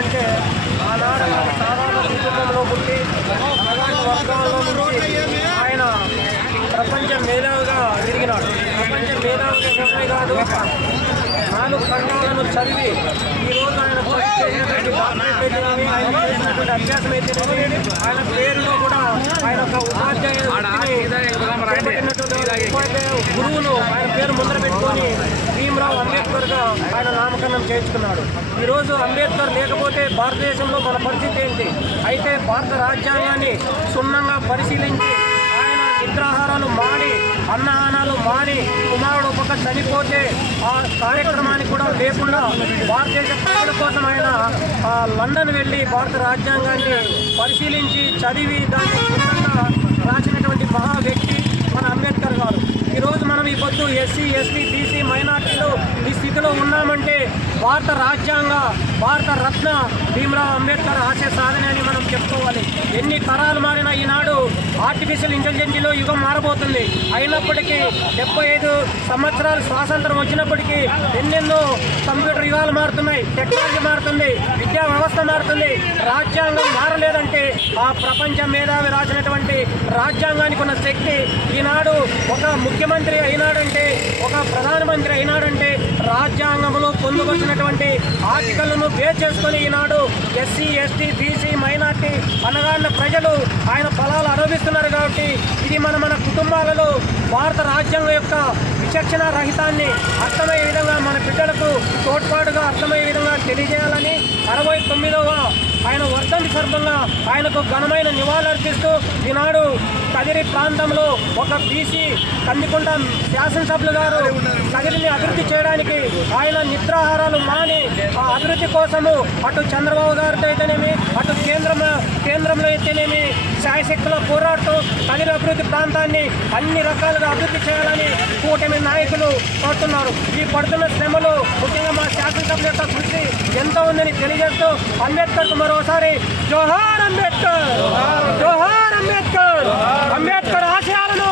అంటే ఆనాడు సాధారణ కుటుంబంలో పుట్టి వర్గాల్లో ఆయన ప్రపంచ మేధావిగా తిరిగినాడు ప్రపంచ మేధావిగా ఒకటే కాదు నాలుగు ఖండాలను చదివి ఈరోజు ఆయన చేసినటువంటి డాక్టరేట్ అయితేనేమి ఆయన చేసినటువంటి అభ్యాసం అయితేనేమి ఆయన పేరులో కూడా ఆయన ఒక ఉపాధ్యాయ వృత్తిని చేపట్టినటువంటి ఉపాధ్యాయ గురువును ఆయన పేరు ముందర పెట్టుకొని అంబేద్కర్గా ఆయన నామకరణం చేయించుకున్నాడు. ఈరోజు అంబేద్కర్ లేకపోతే భారతదేశంలో మన పరిస్థితి ఏంటి? అయితే భారత రాజ్యాంగాన్ని క్షుణ్ణంగా పరిశీలించి ఆయన నిద్రాహారాలు మాని అన్నహానాలు మాని కుమారుడు ఒక చనిపోతే ఆ కార్యక్రమానికి కూడా లేకుండా భారతదేశ ప్రజల కోసం ఆయన ఆ, లండన్ వెళ్ళి భారత రాజ్యాంగాన్ని పరిశీలించి చదివి దాన్ని రాసినటువంటి మహా వ్యక్తి మన అంబేద్కర్ గారు. పొద్దు ఎస్సీ ఎస్టీ బీసీ మైనార్టీలు ఈ స్థితిలో ఉన్నామంటే భారత రాజ్యాంగ భారత రత్న భీమరావు అంబేద్కర్ ఆశయ సాధన అని మనం చెప్పుకోవాలి. ఎన్ని తరాలు మారినా ఈనాడు ఆర్టిఫిషియల్ ఇంటెలిజెన్స్లో యుగం మారబోతుంది. అయినప్పటికీ డెబ్బై ఐదు సంవత్సరాలు స్వాతంత్రం వచ్చినప్పటికీ ఎన్నెన్నో కంప్యూటర్ యుగాలు మారుతున్నాయి టెక్నాలజీ మారుతుంది విద్యా వ్యవస్థ మారుతుంది. రాజ్యాంగం మారలేదంటే ఆ ప్రపంచ మేధావి రాసినటువంటి రాజ్యాంగానికి ఉన్న శక్తి ఈనాడు ఒక ముఖ్యమంత్రి అయినాడంటే ఒక ప్రధానమంత్రి అయినాడు రాజ్యాంగంలో పొందుపరిచినటువంటి ఆర్టికల్ను బేస్ చేసుకొని ఈనాడు ఎస్సీ ఎస్టీ బీసీ మైనార్టీ అనగాన్న ప్రజలు ఆయన ఫలాలు అనుభవిస్తున్నారు కాబట్టి ఇది మన మన కుటుంబాలలో భారత రాజ్యాంగం యొక్క విచక్షణ రహితాన్ని అర్థమయ్యే విధంగా మన బిడ్డలకు తోడ్పాటుగా అర్థమయ్యే విధంగా తెలియజేయాలని అరవై తొమ్మిదవ ఆయన వర్ధంతి సందర్భంగా ఆయనకు ఘనమైన నివాళులర్పిస్తూ ఈనాడు కదిరి ప్రాంతంలో ఒక బీసీ కందికొండ శాసనసభ్యులు గారు కదిరిని అభివృద్ధి చేయడానికి ఆయన నిద్రాహారాలు మాని ఆ అభివృద్ధి కోసము అటు చంద్రబాబు గారితో అయితేనేమి అటు కేంద్రం కేంద్రంలో అయితేనేమి శాయశక్తిలో పోరాడుతూ తమిళ అభివృద్ధి ప్రాంతాన్ని అన్ని రకాలుగా అభివృద్ధి చేయాలని కూటమి నాయకులు కోరుతున్నారు. ఈ పడుతున్న శ్రమలు ముఖ్యంగా మా శాసనసభ యొక్క కృషి ఎంత ఉందని తెలియజేస్తూ అంబేద్కర్ మరోసారి జోహార్ అంబేద్కర్! జోహార్ అంబేద్కర్! అంబేద్కర్ ఆశయాలను